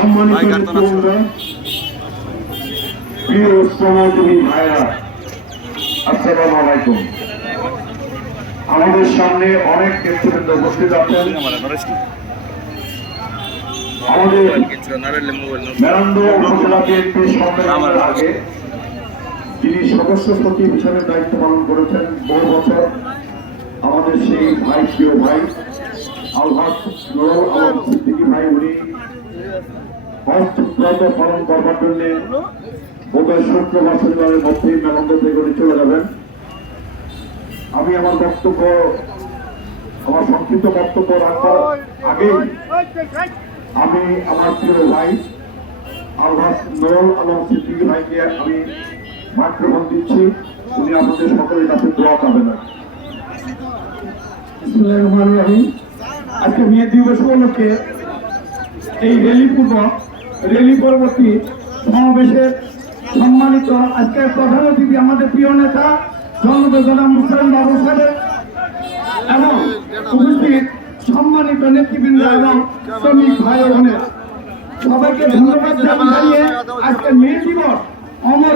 সম্মানিত প্রিয় ভাইরা আসসালামু আলাইকুম। আমাদের সামনে অনেক নেতৃবৃন্দ উপস্থিত আছেন। আমাদের মেরান্দ উপজেলা বিএনপি সম্মেলনের আগে যিনি সদস্য সচিব হিসেবে দায়িত্ব পালন করেছেন বহু বছর। আমাদের সেই ভাই প্রিয় ভাই আলহাজ নুরুল আলম সিদ্দিকী ভাই উনি হস্তব্রত পালন করবার জন্য বোধহয় শুক্রবার শনিবারের মধ্যেই মেলান্দ থেকে চলে যাবেন। আমি আমার বক্তব্য, আমার সংক্ষিপ্ত বক্তব্য রাখার আগেই আমি আমার প্রিয় ভাই নুরুল আলম সিদ্দিকী ভাইকে আমি মাইক্রোফোন দিচ্ছি। উনি আপনাদের সকলের কাছে দোয়া পাবেন। আজকে মে দিবস উপলক্ষে এই র্যালি পূর্ব র্যালি পরবর্তী সমাবেশের সম্মানিত আজকের প্রধান অতিথি আমাদের প্রিয় নেতা জনবেদনা মুসলিম বাবু সাহেব এবং উপস্থিত সম্মানিত নেতৃবৃন্দ এবং শ্রমিক ভাই বোনের। সবাইকে ধন্যবাদ জানিয়ে আজকে মে দিবস অমর